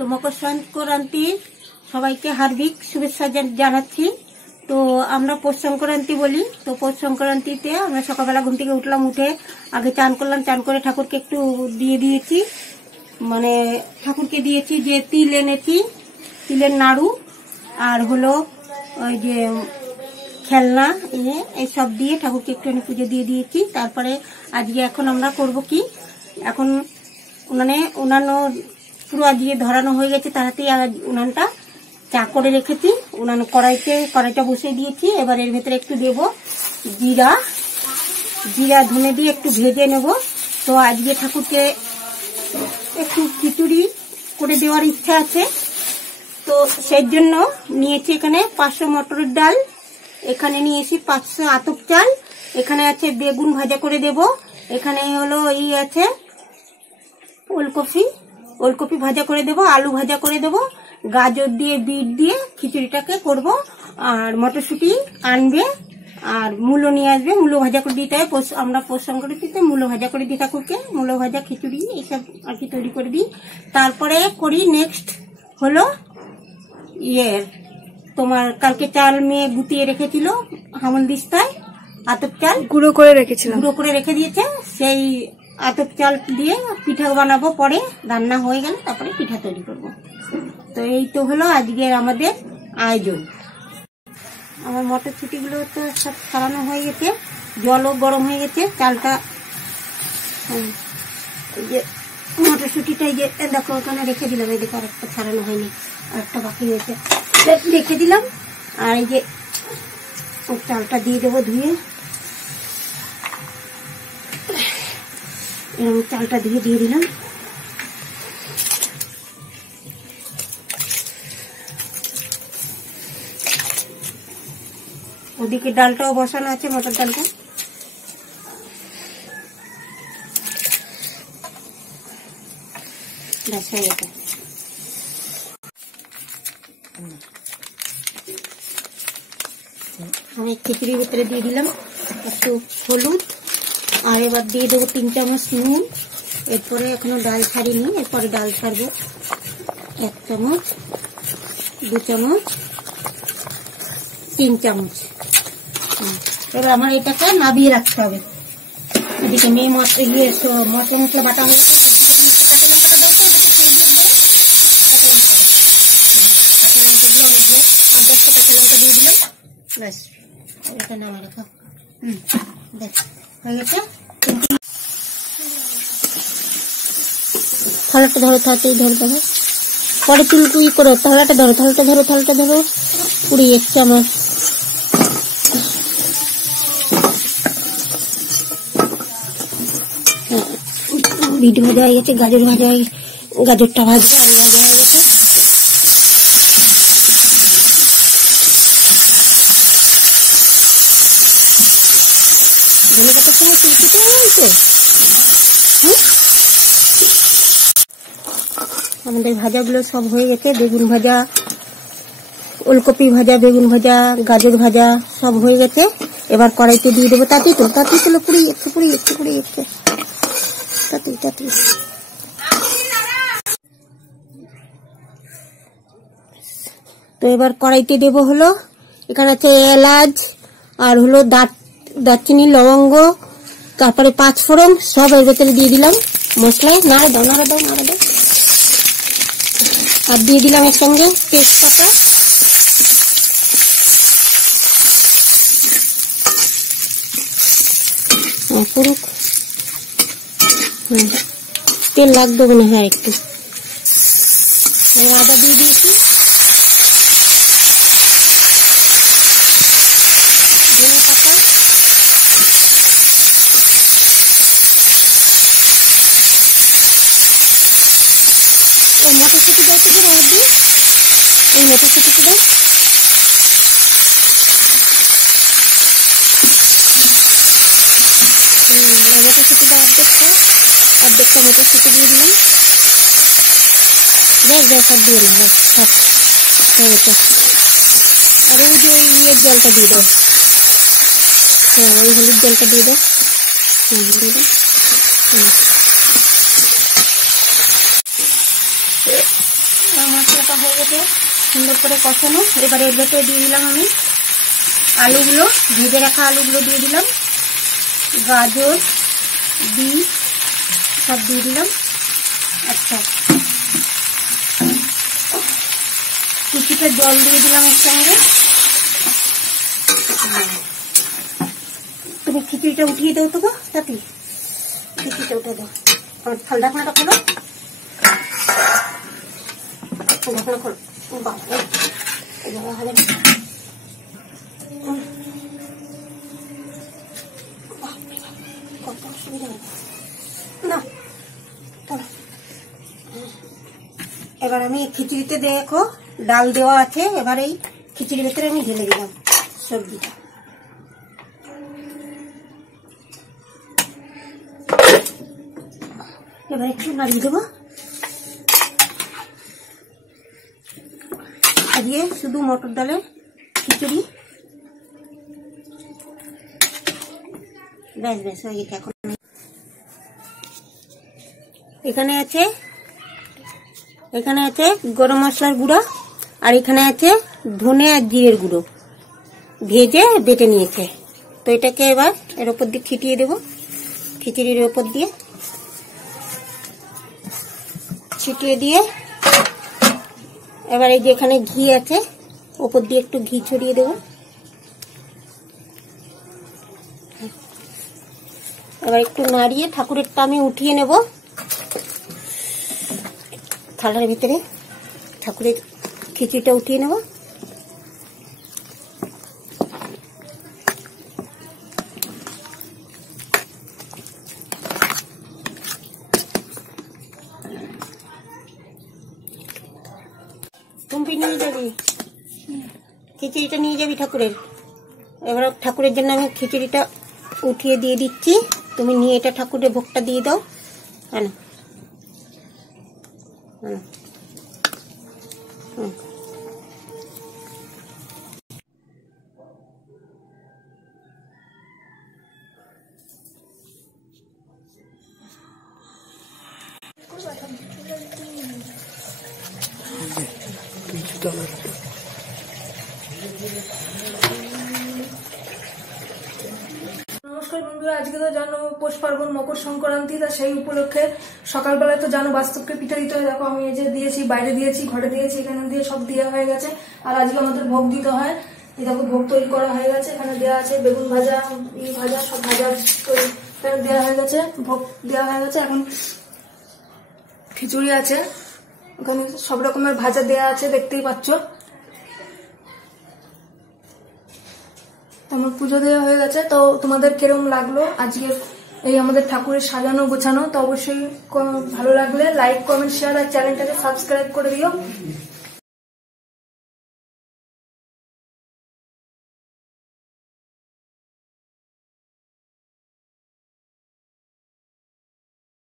তো মকর সংক্রান্তির সবাইকে হার্দিক শুভেচ্ছা জানাচ্ছি। তো আমরা পৌষ সংক্রান্তি বলি। তো পৌষ সংক্রান্তিতে আমরা সকালবেলা ঘুম থেকে উঠলাম, উঠে আগে চান করলাম, চান করে ঠাকুরকে একটু দিয়ে দিয়েছি, মানে ঠাকুরকে দিয়েছি যে তিল এনেছি, তিলের নাড়ু আর হলো ওই যে খেলনা এইসব দিয়ে ঠাকুরকে একটু পুজো দিয়ে দিয়েছি। তারপরে আজকে এখন আমরা করব কি, এখন উনানে অন্যান্য পুরো আজকে ধরানো হয়ে গেছে, তাড়াতাড়ি উনানটা চা করে রেখেছি, উনান কড়াইটা বসিয়ে দিয়েছি। এবার এর ভেতরে একটু দেব জিরা ধনে দিয়ে একটু ভেজে নেব। তো আজকে ঠাকুরকে একটু খিচুড়ি করে দেওয়ার ইচ্ছা আছে, তো সেই জন্য নিয়েছি এখানে 500 মটরের ডাল, এখানে নিয়েছি 500 আতপ চাল, এখানে আছে বেগুন ভাজা করে দেব, এখানে হলো আছে ওলকপি ভাজা করে দেব, আলু ভাজা করে দেব, গাজর দিয়ে বিট দিয়ে খিচুড়িটাকে করব। আর মটরশুঁটি আনবে আর মূলো নিয়ে আসবে, মূলো ভাজা করে দিতে হয়। আমরা পৌষ সংক্রান্তিতে মূলো ভাজা করে দিই ঠাকুরকে, মূলো ভাজা খিচুড়ি এইসব আর কি তৈরি করে দিই। তারপরে করি নেক্সট হলো তোমার কালকে চাল মেয়ে গুটিয়ে রেখেছিল হামলদিস্তায়, আতপ চাল গুঁড়ো করে রেখে দিয়েছে, সেই আতপ চাল দিয়ে পিঠা বানাবো, পরে রান্না হয়ে গেলে তারপরে পিঠা তৈরি করব। তো এই তো হলো আজকের আমাদের আয়োজন। আমার মটরশুঁটিগুলো তো সব ছাড়ানো হয়ে গেছে, জলও গরম হয়ে গেছে, চালটা যে মটরশুঁটিটা এই যে দেখো ওখানে রেখে দিলাম, এই দেখো আরেকটা ছাড়ানো হয়নি, আরেকটা বাকি হয়েছে, রেখে দিলাম। আর এই যে চালটা দিয়ে দেবো ধুয়ে, এরকম চালটা দিয়ে দিলাম। ওদিকে ডালটাও বসানো আছে, মটর ডালটা। আমি খিচুড়ির ভিতরে দিয়ে দিলাম একটু হলুদ, আর এবার দিয়ে দেবো 3 চামচ নুন। এরপরে এখনো ডাল ছাড়িনি, এরপরে ডাল ছাড়বো 1 চামচ, 2 চামচ, 3 চামচ। এবার আমার এটাকে নাবিয়ে রাখতে হবে। এদিকে মেয়ে মশলা বাটা হয়েছে, দিয়ে দিলাম, ব্যাস এটা নামা রাখা ব্যাস হয়ে গেছে। থালাটা ধরো, তাড়াতাড়ি ধরে দেবো, পরে তুলকুই করো, থালাটা ধরো 1 চামচ। বিট ভাজা হয়ে গেছে, গাজরটা ভাজবে, আলু ভাজা হয়ে গেছে। ধনে পাতার সঙ্গে তুলকুতে হয়েছে। আমাদের ভাজাগুলো সব হয়ে গেছে, বেগুন ভাজা, ওলকপি ভাজা, বেগুন ভাজা, গাজর ভাজা সব হয়ে গেছে। এবার কড়াইতে দিয়ে দেবো, তাতেই তো পুড়ে যাচ্ছে। তো এবার কড়াইতে দেব হলো, এখানে আছে এলাচ আর হলো দারচিনি, লবঙ্গ, তারপরে 5 ফোড়ন সব এর ভেতরে দিয়ে দিলাম মশলায়। নাড়া দাও, আর দিয়ে দিলাম এর সঙ্গে তেজপাতা, তেল লাগবে মনে হয় একটু। আদা দিয়ে দিয়েছি, ধনে পাতা, মটরশুঁটি দাও তো, এই মটরশুঁটিতে দাও। মটরশুঁটিটা অর্ধেকটা মটরশুঁটি দিয়ে দিলাম, ব্যাস আর দিয়ে না, ব্যাস হয়ে গেছে। আর ওই যে জলটা দিয়ে দাও, ওই হলুদ জলটা দিয়ে দাও, মশলাটা হয়ে গেছে সুন্দর করে কষানো। এবারে এর ভেতরে দিয়ে দিলাম আমি আলুগুলো, ভেজে রাখা আলুগুলো দিয়ে দিলাম, গাজর, বিট সব দিয়ে দিলাম। আচ্ছা, কিছুটা জল দিয়ে দিলাম এর সঙ্গে। তুমি খিচুড়িটা উঠিয়ে দাও তো গো তাতে, খিচুড়িটা উঠে দাও। আমার থাল ঢাকনাটা খোলো, ঢাকনা খোলো। কত অসুবিধা না। এবার আমি খিচুড়িতে দেখো ডাল দেওয়া আছে, এবার এই খিচুড়ির ভেতরে আমি ঢেলে দিলাম সবজিটা। এবার একটু নাড়িয়ে দেবো। আজকে শুধু মটর ডালের খিচুড়ি। ব্যাস ব্যাস হয়ে গেছে। এখন এখানে আছে গরম মশলার গুঁড়ো, আর এখানে আছে ধনে আর জিরের গুঁড়ো ভেজে বেটে নিয়েছে। তো এটাকে এবার এর উপর দিয়ে ছিটিয়ে দেবো, খিচুড়ির উপর দিয়ে ছিটিয়ে দিয়ে এবার এই যে এখানে ঘি আছে উপর দিয়ে একটু ঘি ছড়িয়ে দেবো। এবার একটু নাড়িয়ে ঠাকুরেরটা আমি উঠিয়ে নেব থালার ভিতরে, ঠাকুরের খিচুড়িটা উঠিয়ে নেব। তুমি নিয়ে যাবি খিচুড়িটা, নিয়ে যাবি ঠাকুরের। এবার ঠাকুরের জন্য আমি খিচুড়িটা উঠিয়ে দিয়ে দিচ্ছি, তুমি নিয়ে এটা ঠাকুরের ভোগটা দিয়ে দাও। আনো আনো। নমস্কার বন্ধুরা, আজকে তো জানো পৌষ পার্বণ, মকর সংক্রান্তি। তা সেই উপলক্ষে সকালবেলায় তো জানো বাস্তবকে পিঠা দিতে হয়। দেখো আমি এই যে দিয়েছি, বাইরে দিয়েছি, ঘরে দিয়েছি, এখানে দিয়ে সব দেওয়া হয়ে গেছে। আর আজকে আমাদের ভোগ দিতে হয়। এই দেখো ভোগ তৈরি করা হয়ে গেছে, এখানে দেওয়া আছে বেগুন ভাজা, ভাজা, সব ভাজা দেওয়া হয়ে গেছে, ভোগ দেওয়া হয়ে গেছে। এখন খিচুড়ি আছে, ওখানে সব রকমের ভাজা দেওয়া আছে, দেখতেই পাচ্ছ। আমার পুজো দেওয়া হয়ে গেছে। তো তোমাদের কিরকম লাগলো আজকে এই আমাদের ঠাকুরের সাজানো গোছানো? তো অবশ্যই ভালো লাগলে লাইক, কমেন্ট, শেয়ার আর চ্যানেলটাকে সাবস্ক্রাইব করে দিও।